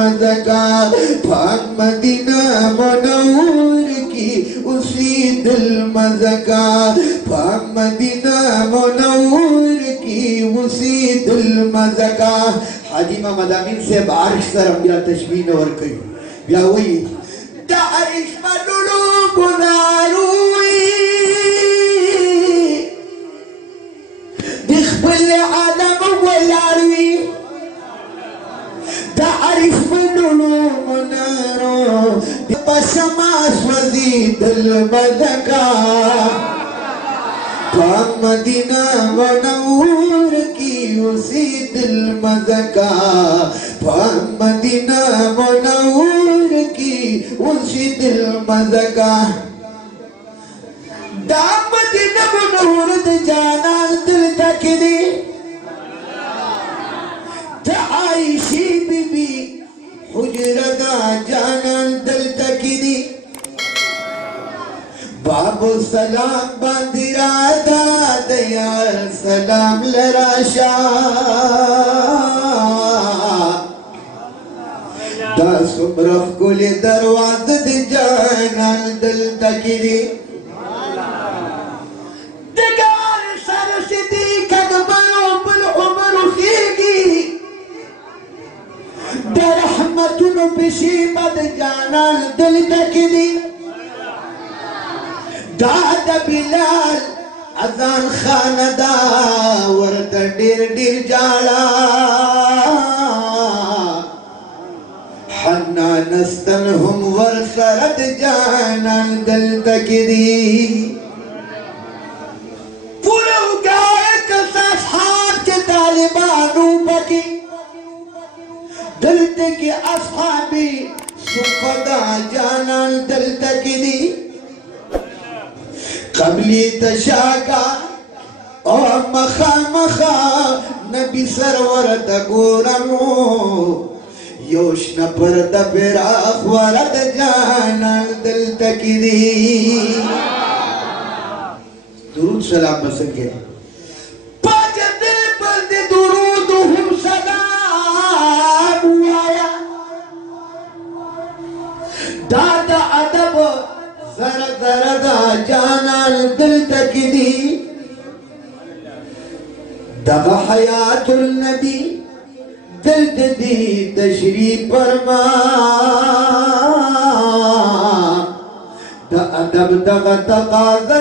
मज़का पाक मदीना मुनव्वर की उसी दिल मज़का पाक मदीना मुनव्वर की उसी दिल मज़का हाजी मोहम्मद अमीन से बारिश सर बिया तशबीह और कई बिया वही तारिश मडुलु गुनारुई दिखबल आलम वलारुई तारिश मडुलु गुनारो पसमास वजी दिल मज़का पाक मदीना मुनव्वर की उसी दिल मज़का पाक मदीना मुनव्वर की उसी दिल मज़का दाम मदीना मुनव्वर दे जाना दिल तकदी आयशी बीबी हुजरदा जाना दिल तकदी बाबू सलाम बंदिरादा दयाल सलाम लराशा दास उमरफ कुल दरवाज़ दे जाना दिल तकदी दगार सरसदी कदमों पर उमर सीगी दरहमतुन बिशीमत जाना दिल तकदी दादा बिलाल अजान खानदा वर्द डीर डीर जाला हन्ना नस्तन हम वर्सरत जानन दिल तकदी पूरे उगाए कसास हाथ के तालिबानू बकी दिल तक अस्हाबी सुफदा जानन दिल तकदी कबली तशाका और मखा मखा नबी सरवर तगोरनो योश न पर दबरा वरद जाना दिल तकदी दुरूद सलाम बसके पाजदे पर दे दुरूद हम सलाम आया दादा अदब जरा जरा दा जाना दिल तकदी दगा हयातुल नबी दिल दी तशरीफ फरमा द अदब दगा तकाज़ा